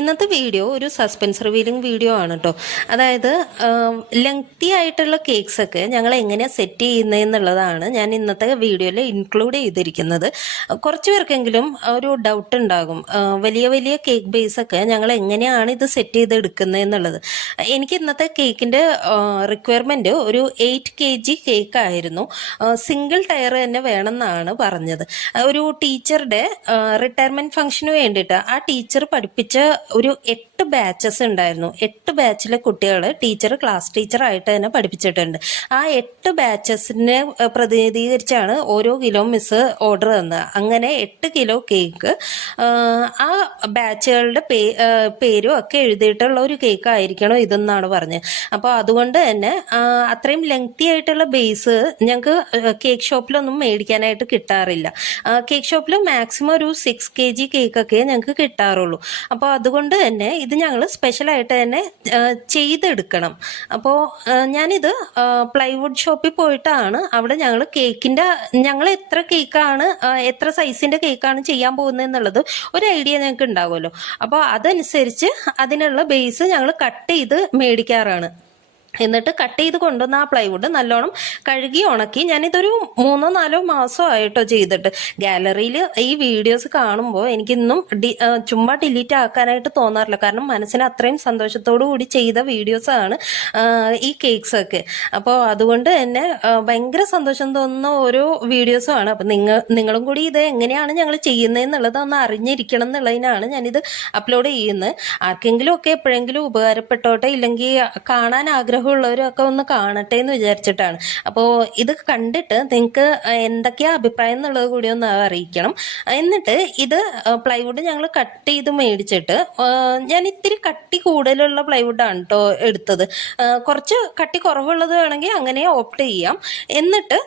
ഇന്നത്തെ വീഡിയോ ഒരു suspense revealing video ആണ് കേട്ടോ അതായത് ലെങ്തി ആയിട്ടുള്ള കേക്ക്സ് ഒക്കെ ഞങ്ങൾ എങ്ങനെയാണ് സെറ്റ് ചെയ്യുന്നതെന്നുള്ളതാണ് ഞാൻ ഇന്നത്തെ വീഡിയോയിൽ ഇൻക്ലൂഡ് ചെയ്തിരിക്കുന്നത്. കുറച്ച് പേർക്കെങ്കിലും ഒരു ഡൗട്ട് ഉണ്ടാകും. വലിയ വലിയ കേക്ക് ബേസ് ഒക്കെ ഞങ്ങൾ എങ്ങനെയാണ് ഇത് സെറ്റ് ചെയ്ത് എടുക്കുന്നത് എന്നുള്ളത്. എനിക്ക് ഇന്നത്തെ കേക്കിന്റെ റിക്വയർമെന്റ് ഒരു എയ്റ്റ് കെ ജി കേക്ക് ആയിരുന്നു സിംഗിൾ ടയർ തന്നെ വേണമെന്നാണ് പറഞ്ഞത്. ഒരു ടീച്ചറുടെ റിട്ടയർമെന്റ് ഫംഗ്ഷന് വേണ്ടിയിട്ട് ആ ടീച്ചർ പഠിപ്പിച്ച ഒരു എട്ട് ബാച്ചസ് ഉണ്ടായിരുന്നു. എട്ട് ബാച്ചിലെ കുട്ടികൾ ടീച്ചർ ക്ലാസ് ടീച്ചർ ആയിട്ട് തന്നെ പഠിപ്പിച്ചിട്ടുണ്ട്. ആ എട്ട് ബാച്ചസിനെ പ്രതിനിധീകരിച്ചാണ് ഓരോ കിലോ മിസ് ഓർഡർ തന്നത്. അങ്ങനെ എട്ട് കിലോ കേക്ക് ആ ബാച്ചുകളുടെ പേരും ഒക്കെ എഴുതിയിട്ടുള്ള ഒരു കേക്ക് ആയിരിക്കണം ഇതെന്നാണ് പറഞ്ഞത് അപ്പോൾ അതുകൊണ്ട് തന്നെ അത്രയും ലെങ്തി ആയിട്ടുള്ള ബേസ് ഞങ്ങൾക്ക് കേക്ക് ഷോപ്പിലൊന്നും മേടിക്കാനായിട്ട് കിട്ടാറില്ല. കേക്ക് ഷോപ്പിൽ മാക്സിമം ഒരു സിക്സ് കെ ജി കേക്കൊക്കെ ഞങ്ങൾക്ക് കിട്ടാറുള്ളൂ. അപ്പോൾ അതുകൊണ്ട് തന്നെ ഇത് ഞങ്ങൾ സ്പെഷ്യലായിട്ട് തന്നെ ചെയ്തെടുക്കണം. അപ്പോൾ ഞാനിത് പ്ലൈവുഡ് ഷോപ്പിൽ പോയിട്ടാണ് അവിടെ ഞങ്ങൾ കേക്കിന്റെ ഞങ്ങൾ എത്ര കേക്കാണ് എത്ര സൈസിന്റെ കേക്കാണ് ചെയ്യാൻ പോകുന്നത് എന്നുള്ളത് ഒരു ഐഡിയ ഞങ്ങൾക്ക് ഉണ്ടാവുമല്ലോ. അപ്പോൾ അതനുസരിച്ച് അതിനുള്ള ബേസ് ഞങ്ങൾ കട്ട് ചെയ്ത് മേടിക്കാറാണ്. എന്നിട്ട് കട്ട് ചെയ്ത് കൊണ്ടുവന്ന ആ പ്ലൈവുഡ് നല്ലോണം കഴുകി ഉണക്കി ഞാനിതൊരു മൂന്നോ നാലോ മാസം ആയിട്ടോ ചെയ്തിട്ട്. ഗാലറിയിൽ ഈ വീഡിയോസ് കാണുമ്പോൾ എനിക്കിന്നും ഡി ചുമ്മാ ഡിലീറ്റ് ആക്കാനായിട്ട് തോന്നാറില്ല. കാരണം മനസ്സിന് അത്രയും സന്തോഷത്തോടു കൂടി ചെയ്ത വീഡിയോസാണ് ഈ കേക്സ് ഒക്കെ. അപ്പോൾ അതുകൊണ്ട് തന്നെ ഭയങ്കര സന്തോഷം തോന്നുന്ന ഓരോ വീഡിയോസുമാണ് അപ്പം നിങ്ങൾ നിങ്ങളും കൂടി ഇത് എങ്ങനെയാണ് ഞങ്ങൾ ചെയ്യുന്നതെന്നുള്ളത് ഒന്ന് അറിഞ്ഞിരിക്കണം എന്നുള്ളതിനാണ് ഞാനിത് അപ്ലോഡ് ചെയ്യുന്നത്. ആർക്കെങ്കിലും ഒക്കെ എപ്പോഴെങ്കിലും ഉപകാരപ്പെട്ടോട്ടെ ഇല്ലെങ്കിൽ കാണാൻ ആഗ്രഹമുള്ളവരൊക്കെ ഒന്ന് കാണട്ടെ എന്ന് വിചാരിച്ചിട്ടാണ്. അപ്പോൾ ഇത് കണ്ടിട്ട് നിങ്ങൾക്ക് എന്തൊക്കെയാ അഭിപ്രായം എന്നുള്ളത് കൂടി ഒന്ന് അറിയിക്കണം. എന്നിട്ട് ഇത് പ്ലൈവുഡ് ഞങ്ങൾ കട്ട് ചെയ്ത് മേടിച്ചിട്ട് ഞാൻ ഇത്തിരി കട്ടി കൂടുതലുള്ള ആണ് കേട്ടോ എടുത്തത്. കുറച്ച് കട്ടി കുറവുള്ളത് വേണമെങ്കിൽ അങ്ങനെ ഓപ്റ്റ് ചെയ്യാം. എന്നിട്ട്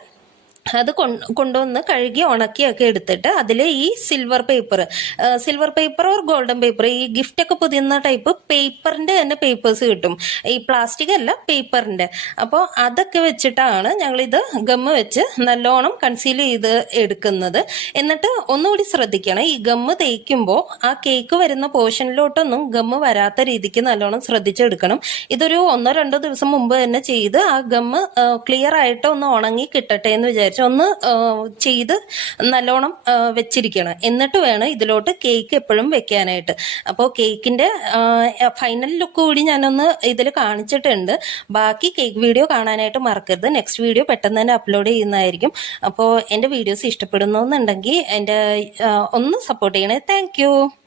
അത് കൊണ്ടുവന്ന് കഴുകി ഉണക്കിയൊക്കെ എടുത്തിട്ട് അതിൽ ഈ silver paper silver paper or golden paper ഈ ഗിഫ്റ്റ് ഒക്കെ പുതിയുന്ന ടൈപ്പ് പേപ്പറിന്റെ തന്നെ പേപ്പേഴ്സ് കിട്ടും. ഈ പ്ലാസ്റ്റിക് അല്ല പേപ്പറിന്റെ അപ്പോൾ അതൊക്കെ വെച്ചിട്ടാണ് ഞങ്ങളിത് ഗമ്മ് വെച്ച് നല്ലോണം കൺസീൽ ചെയ്ത് എടുക്കുന്നത്. എന്നിട്ട് ഒന്നുകൂടി ശ്രദ്ധിക്കണം ഈ ഗമ്മ് തേക്കുമ്പോൾ ആ കേക്ക് വരുന്ന പോർഷനിലോട്ടൊന്നും ഗമ്മ് വരാത്ത രീതിക്ക് നല്ലോണം ശ്രദ്ധിച്ചെടുക്കണം. ഇതൊരു ഒന്നോ രണ്ടോ ദിവസം മുമ്പ് തന്നെ ചെയ്ത് ആ ഗമ്മ് ക്ലിയർ ആയിട്ട് ഒന്ന് ഉണങ്ങി കിട്ടട്ടെ എന്ന് വിചാരിച്ചു. ഒന്ന് ചെയ്ത് നല്ലോണം വെച്ചിരിക്കണം എന്നിട്ട് വേണം ഇതിലോട്ട് കേക്ക് എപ്പോഴും വെക്കാനായിട്ട്. അപ്പോൾ കേക്കിന്റെ ഫൈനൽ ലുക്ക് കൂടി ഞാനൊന്ന് ഇതിൽ കാണിച്ചിട്ടുണ്ട്. ബാക്കി കേക്ക് വീഡിയോ കാണാനായിട്ട് മറക്കരുത്. നെക്സ്റ്റ് വീഡിയോ പെട്ടെന്ന് തന്നെ അപ്ലോഡ് ചെയ്യുന്നതായിരിക്കും. അപ്പോൾ എന്റെ വീഡിയോസ് ഇഷ്ടപ്പെടുന്നുണ്ടെങ്കിൽ എന്റെ ഒന്ന് സപ്പോർട്ട് ചെയ്യണേ. താങ്ക്